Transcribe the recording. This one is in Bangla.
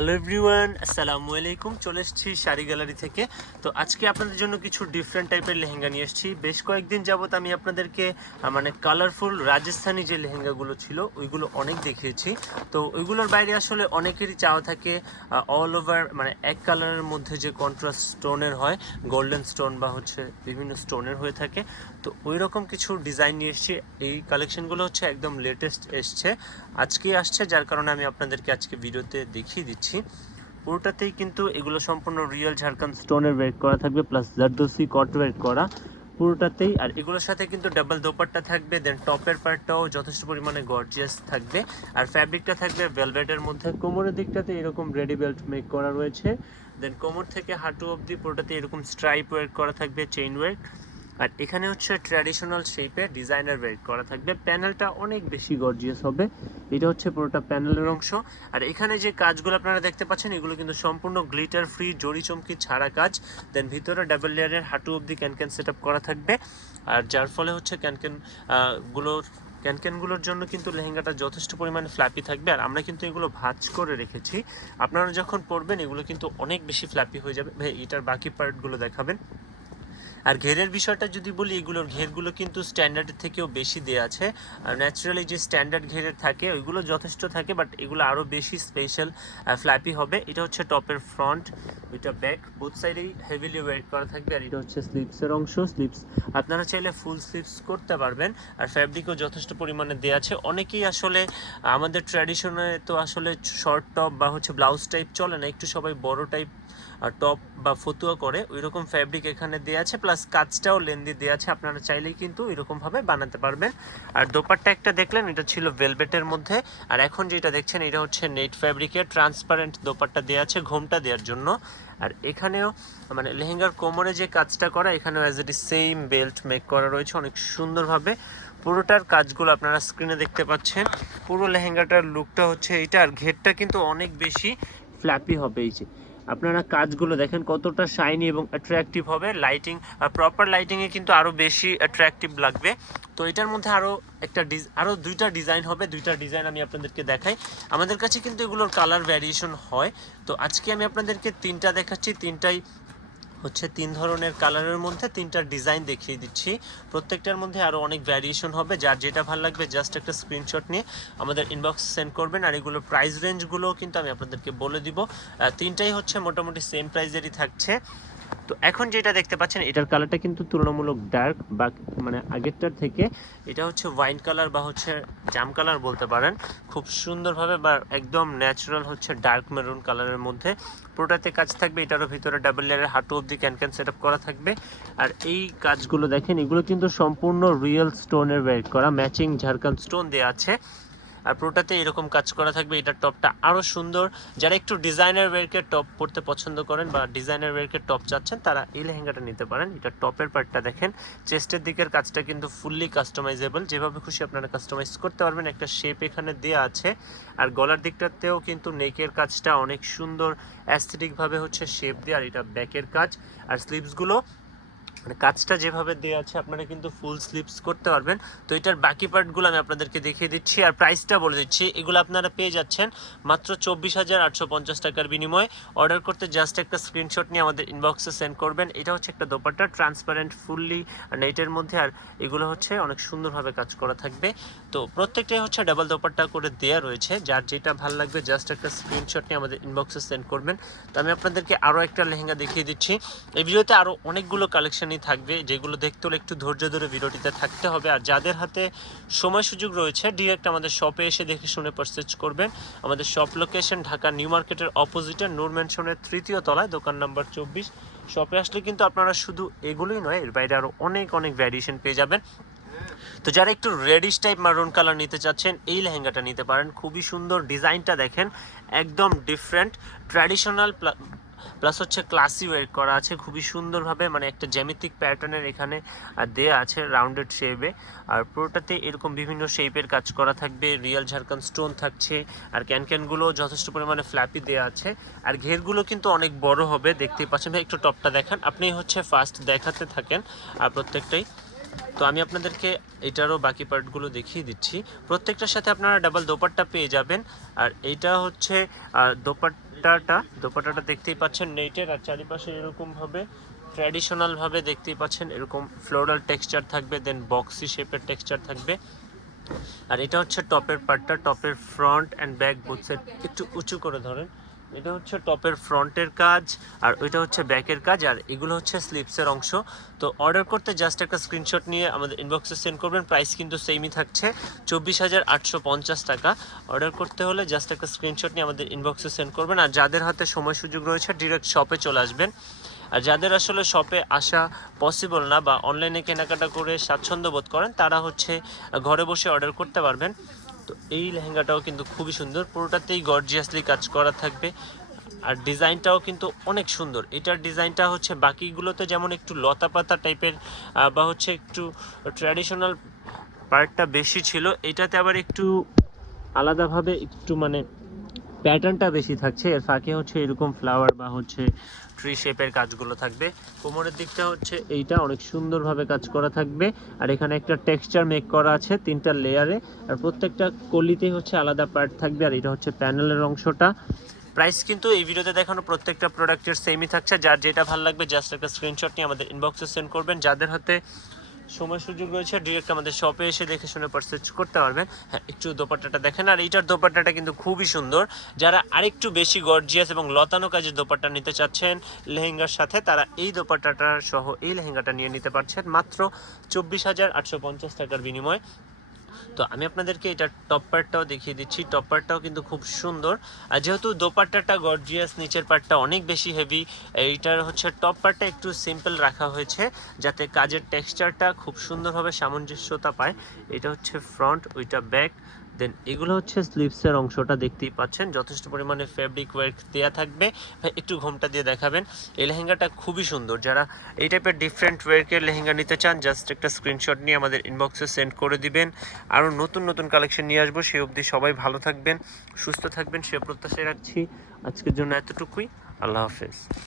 হ্যালো এভরিওয়ান আসসালামু আলাইকুম চলে এসেছি শাড়ি গ্যালারি থেকে। তো আজকে আপনাদের জন্য কিছু ডিফারেন্ট টাইপের লেহেঙ্গা নিয়ে এসেছি। বেশ কয়েকদিন যাবত আমি আপনাদেরকে মানে কালারফুল রাজস্থানি যে লেহেঙ্গাগুলো ছিল, ওইগুলো অনেক দেখিয়েছি। তো ওইগুলোর বাইরে আসলে অনেকেরই চাওয়া থাকে অল ওভার মানে এক কালারের মধ্যে যে কন্ট্রাস্ট স্টোনের হয় গোল্ডেন স্টোন বা হচ্ছে বিভিন্ন স্টোনের হয়ে থাকে। তো ওই রকম কিছু ডিজাইন নিয়ে এসেছি। এই কালেকশনগুলো হচ্ছে একদম লেটেস্ট এসছে। আজকেই আসছে, যার কারণে আমি আপনাদেরকে আজকে ভিডিওতে দেখিয়ে দিচ্ছি। পুরোটাতেই কিন্তু এগুলো সম্পূর্ণ রিয়েল ঝাড়খান্ড স্টোনের ওয়েট করা থাকবে প্লাস জারদোসি কট ওয়েট করা পুরোটাতেই। আর এগুলোর সাথে কিন্তু ডাবল দোপাট্টা থাকবে দেন টপের পার্টটাও যথেষ্ট পরিমাণে গর্জিয়াস থাকবে। আর ফ্যাব্রিকটা থাকবে ভেলভেটের মধ্যে। কোমরের দিকটাতে এরকম রেডি বেল্ট মেক করা রয়েছে। দেন কোমর থেকে হাঁটু অবধি পুরোটাতে এরকম স্ট্রাইপ ওয়েট করা থাকবে চেইন ওয়েট আর এখানে হচ্ছে ট্র্যাডিশনাল শেপে ডিজাইনার ওয়েট করা থাকবে। প্যানেলটা অনেক বেশি গর্জিয়াস হবে। এটা হচ্ছে পুরোটা প্যানেলের অংশ। আর এখানে যে কাজগুলো আপনারা দেখতে পাচ্ছেন, এগুলো কিন্তু সম্পূর্ণ গ্লিটার ফ্রি জড়ি চমকি ছাড়া কাজ। দেন ভিতরে ডাবল লেয়ারের হাঁটু অবধি ক্যানক্যান সেট করা থাকবে। আর যার ফলে হচ্ছে ক্যানক্যানগুলোর ক্যানক্যানগুলোর জন্য কিন্তু লেহেঙ্গাটা যথেষ্ট পরিমাণে ফ্ল্যাপি থাকবে। আর আমরা কিন্তু এগুলো ভাজ করে রেখেছি। আপনারা যখন পরবেন, এগুলো কিন্তু অনেক বেশি ফ্ল্যাপি হয়ে যাবে। ভাই, এটার বাকি পার্টগুলো দেখাবেন। আর ঘেরের বিষয়টা যদি বলি, এগুলোর ঘেরগুলো কিন্তু স্ট্যান্ডার্ডের থেকেও বেশি দেওয়া আছে। আর ন্যাচারালি যে স্ট্যান্ডার্ড ঘেরের থাকে, ওইগুলো যথেষ্ট থাকে বাট এগুলো আরও বেশি স্পেশাল ফ্ল্যাপি হবে। এটা হচ্ছে টপের ফ্রন্ট এটা ব্যাক বোথ সাইডেই হেভিলি ওয়েট করা থাকবে, আর এটা হচ্ছে স্লিপসের অংশ স্লিপস আপনারা চাইলে ফুল স্লিপস করতে পারবেন, আর ফ্যাব্রিকও যথেষ্ট পরিমাণে দেওয়া আছে। অনেকেই আসলে, আমাদের ট্র্যাডিশনে তো আসলে শর্ট টপ বা হচ্ছে ব্লাউজ টাইপ চলে না, একটু সবাই বড় টাইপ টপ বা ফতুয়া করে ওই রকম ফ্যাব্রিক এখানে দেওয়া আছে প্লাস কাজটাও লেন্দি দেওয়া আছে, আপনারা চাইলেই কিন্তু এরকমভাবে বানাতে পারবেন। আর দোপাট্টা একটা দেখলেন, এটা ছিল ভেলভেটের মধ্যে। আর এখন যেটা দেখছেন, এটা হচ্ছে নেট ফ্যাব্রিকের ট্রান্সপারেন্ট দোপাট্টা দেওয়া আছে, ঘোমটা দেওয়ার জন্য। আর এখানেও মানে লেহেঙ্গার কোমরে যে কাজটা করা, এখানেও as is same belt make করা রয়েছে, অনেক সুন্দরভাবে। পুরোটার কাজগুলো আপনারা স্ক্রিনে দেখতে পাচ্ছেন। পুরো লেহেঙ্গাটার লুকটা হচ্ছে এইটা, আর ঘেরটা কিন্তু অনেক বেশি ফ্ল্যাপি হবে এই যে। আপনারা কাজগুলো দেখেন কতটা শাইনি এবং অ্যাট্রাকটিভ হবে। লাইটিং প্রপার লাইটিংয়ে কিন্তু আরও বেশি অ্যাট্রাকটিভ লাগবে। তো এটার মধ্যে আরও একটা ডিজ আরও দুইটা ডিজাইন হবে। দুইটা ডিজাইন আমি আপনাদেরকে দেখাই। আমাদের কাছে কিন্তু এগুলোর কালার ভ্যারিয়েশন হয়। তো আজকে আমি আপনাদেরকে তিনটা দেখাচ্ছি। তিনটাই হচ্ছে তিন ধরনের কালারের মধ্যে তিনটা ডিজাইন দেখিয়ে দিচ্ছি। প্রত্যেকটার মধ্যে আরও অনেক ভ্যারিয়েশন হবে। যার যেটা ভালো লাগবে জাস্ট একটা স্ক্রিনশট নিয়ে আমাদের ইনবক্স সেন্ড করবেন। আর এগুলোর প্রাইস রেঞ্জগুলোও কিন্তু আমি আপনাদেরকে বলে দিব। তিনটাই হচ্ছে মোটামুটি সেম প্রাইজেরই থাকছে। তো এখন যেটা দেখতে পাচ্ছেন, এটার কালারটা কিন্তু তুলনামূলক ডার্ক বা মানে আগেরটার থেকে এটা হচ্ছে ওয়াইন কালার বা হচ্ছে জাম কালার বলতে পারেন। খুব সুন্দরভাবে বা একদম ন্যাচারাল হচ্ছে ডার্ক মেরুন কালারের মধ্যে। পুরোটাতে কাজ থাকবে, এটারও ভিতরে ডাবল লেয়ারের হাঁটু অবধি ক্যান ক্যান সেট করা থাকবে। আর এই কাজগুলো দেখেন, এগুলো কিন্তু সম্পূর্ণ রিয়েল স্টোনের ওয়েট করা ম্যাচিং ঝাড়খান্ড স্টোন দেওয়া আছে। আর পুরোটাতে এরকম কাজ করা থাকবে। এটা টপটা আরও সুন্দর। যারা একটু ডিজাইনার ওয়েরকে টপ পরতে পছন্দ করেন বা ডিজাইনার ওয়েরকে টপ চাচ্ছেন, তারা এই লেহেঙ্গাটা নিতে পারেন। এটা টপের পার্টটা দেখেন। চেস্টের দিকের কাজটা কিন্তু ফুললি কাস্টমাইজেবল যেভাবে খুশি আপনারা কাস্টমাইজ করতে পারবেন। একটা শেপ এখানে দেওয়া আছে। আর গলার দিকটাতেও কিন্তু নেকের কাজটা অনেক সুন্দর অ্যাস্থেটিকভাবে হচ্ছে শেপ দেওয়া আর এটা ব্যাকের কাজ। আর স্লিভসগুলো মানে কাজটা যেভাবে দেওয়া আছে, আপনারা কিন্তু ফুল স্লিপস করতে পারবেন। তো এটার বাকি পার্টগুলো আমি আপনাদেরকে দেখিয়ে দিচ্ছি আর প্রাইসটা বলে দিচ্ছি। এগুলো আপনারা পেয়ে যাচ্ছেন মাত্র চব্বিশ হাজার আটশো পঞ্চাশ টাকার বিনিময়ে। অর্ডার করতে জাস্ট একটা স্ক্রিনশট নিয়ে আমাদের ইনবক্সে সেন্ড করবেন। এটা হচ্ছে একটা দোপাট্টা ট্রান্সপারেন্ট ফুললি নেটের মধ্যে আর এগুলো হচ্ছে অনেক সুন্দরভাবে কাজ করা থাকবে। তো প্রত্যেকটাই হচ্ছে ডাবল দোপাট্টা করে দেওয়া রয়েছে। যার যেটা ভালো লাগবে জাস্ট একটা স্ক্রিনশট নিয়ে আমাদের ইনবক্সে সেন্ড করবেন। তো আমি আপনাদেরকে আরও একটা লেহেঙ্গা দেখিয়ে দিচ্ছি। এই ভিডিওতে আরও অনেকগুলো কালেকশনই থাকবে, যেগুলো দেখতে হলে একটু ধৈর্য ধরে ভিডিওটিতে থাকতে হবে। আর যাদের হাতে সময় সুযোগ রয়েছে ডিরেক্ট আমাদের শপে এসে দেখে শুনে পারচেজ করবেন। আমাদের শপ লোকেশন ঢাকা নিউ মার্কেটের অপোজিটে নূর তৃতীয় তলায়, দোকান নাম্বার চব্বিশ। শপে আসলে কিন্তু আপনারা শুধু এগুলোই নয়, এর বাইরে আরও অনেক অনেক ভ্যারিয়েশন পেয়ে যাবেন। তো যারা একটু রেডিশ টাইপ মারুন কালার নিতে চাচ্ছেন, এই লেহেঙ্গাটা নিতে পারেন। খুবই সুন্দর ডিজাইনটা দেখেন, একদম ডিফারেন্ট ট্র্যাডিশনাল প্লাস হচ্ছে ক্লাসি ওয়ের করা আছে খুবই সুন্দরভাবে মানে একটা জ্যামিতিক প্যাটার্নের এখানে দেয়া আছে রাউন্ডেড শেপে আর পুরোটাতে এরকম বিভিন্ন শেপের কাজ করা থাকবে রিয়েল ঝাড়খান স্টোন থাকছে আর ক্যানক্যানগুলো যথেষ্ট পরিমাণে ফ্ল্যাপি দেওয়া আছে। আর ঘেরগুলো কিন্তু অনেক বড় হবে দেখতেই পাচ্ছেন ভাই একটু টপটা দেখান। আপনি হচ্ছে ফার্স্ট দেখাতে থাকেন আর প্রত্যেকটাই। তো আমি আপনাদেরকে এটারও বাকি পার্টগুলো দেখিয়ে দিচ্ছি। প্রত্যেকটার সাথে আপনারা ডাবল দোপাট্টা পেয়ে যাবেন। আর এইটা হচ্ছে আহ, দোপাট দোপাট্টাটা দোপাট্টাটা দেখতেই পাচ্ছেন নেটের, আর চারিপাশে এরকম ভাবে ট্র্যাডিশনাল ভাবে দেখতেই পাচ্ছেন এরকম ফ্লোরাল টেক্সচার থাকবে দেন বক্সি শেপের টেক্সচার থাকবে। আর এটা হচ্ছে টপের পার্টটা টপের ফ্রন্ট অ্যান্ড ব্যাক বুথসের একটু উঁচু করে ধরেন। এটা হচ্ছে টপের ফ্রন্টের কাজ, আর ওইটা হচ্ছে ব্যাকের কাজ, আর এগুলো হচ্ছে স্লিপসের অংশ। তো অর্ডার করতে জাস্ট একটা স্ক্রিনশট নিয়ে আমাদের ইনবক্সে সেন্ড করবেন প্রাইস কিন্তু সেমই থাকছে, চব্বিশ হাজার আটশো পঞ্চাশ টাকা। অর্ডার করতে হলে জাস্ট একটা স্ক্রিনশট নিয়ে আমাদের ইনবক্সে সেন্ড করবেন, আর যাদের হাতে সময় সুযোগ রয়েছে ডিরেক্ট শপে চলে আসবেন। আর যাদের আসলে শপে আসা পসিবল না বা অনলাইনে কেনাকাটা করে স্বাচ্ছন্দ্য বোধ করেন, তারা হচ্ছে ঘরে বসে অর্ডার করতে পারবেন। তো এই লেহেঙ্গাটাও কিন্তু খুবই সুন্দর। পুরোটাতেই গর্জিয়াসলি কাজ করা থাকবে। আর ডিজাইনটাও কিন্তু অনেক সুন্দর। এটার ডিজাইনটা হচ্ছে বাকিগুলোতে যেমন একটু লতা পাতা টাইপের বা হচ্ছে একটু ট্র্যাডিশনাল পার্টটা বেশি ছিল, এটাতে আবার একটু আলাদাভাবে একটু মানে প্যাটার্নটা বেশি থাকছে। এর ফাঁকে হচ্ছে এরকম ফ্লাওয়ার বা হচ্ছে ট্রি শেপের কাজগুলো থাকবে। কোমরের দিকটা হচ্ছে এইটা অনেক সুন্দরভাবে কাজ করা থাকবে। আর এখানে একটা টেক্সচার মেক করা আছে তিনটা লেয়ারে আর প্রত্যেকটা কলিতেই হচ্ছে আলাদা পার্ট থাকবে। আর এটা হচ্ছে প্যানেলের অংশটা। প্রাইস কিন্তু এই ভিডিওতে দেখানো প্রত্যেকটা প্রোডাক্টের সেমই থাকছে। যার যেটা ভালো লাগবে জাস্ট একটা স্ক্রিনশট নিয়ে আমাদের ইনবক্সে সেন্ড করবেন। যাদের হাতে সময় সুযোগ রয়েছে ডিরেক্ট আমাদের শপে এসে দেখে শুনে পারচেজ করতে পারবেন। হ্যাঁ একটু দোপাট্টাটা দেখেন, আর এইটার দোপাট্টাটা কিন্তু খুবই সুন্দর। যারা আরেকটু বেশি গর্জিয়াস এবং লতানো কাজের দোপাট্টা নিতে চাচ্ছেন, লেহেঙ্গার সাথে, তারা এই দোপাট্টাটা সহ এই লেহেঙ্গাটা নিয়ে নিতে পারছেন মাত্র চব্বিশ হাজার আটশো পঞ্চাশ টাকার বিনিময়। তো আমি আপনাদেরকে এটা টপ পার্টটাও দেখিয়ে দিচ্ছি। টপ পার্টটাও কিন্তু খুব সুন্দর। আর যেহেতু দোপাট্টাটা গর্জিয়াস নিচের পার্টটা অনেক বেশি হেভি এইটার হচ্ছে টপ পার্টটা একটু সিম্পল রাখা হয়েছে, যাতে কাজের টেক্সচারটা খুব সুন্দরভাবে সামঞ্জস্যতা পায়। এটা হচ্ছে ফ্রন্ট ওইটা ব্যাক দেন এগুলো হচ্ছে স্লিভসের অংশটা দেখতেই পাচ্ছেন। যথেষ্ট পরিমাণে ফেব্রিক ওয়ার্ক দেওয়া থাকবে। একটু ঘোমটা দিয়ে দেখাবেন। এই লেহেঙ্গাটা খুবই সুন্দর। যারা এই টাইপের ডিফারেন্ট ওয়ার্কের লেহেঙ্গা নিতে চান জাস্ট একটা স্ক্রিনশট নিয়ে আমাদের ইনবক্সে সেন্ড করে দিবেন। আরও নতুন নতুন কালেকশন নিয়ে আসব সেই অবধি সবাই ভালো থাকবেন, সুস্থ থাকবেন, সে প্রত্যাশায় রাখছি। আজকের জন্য এতটুকুই। আল্লাহ হাফেজ।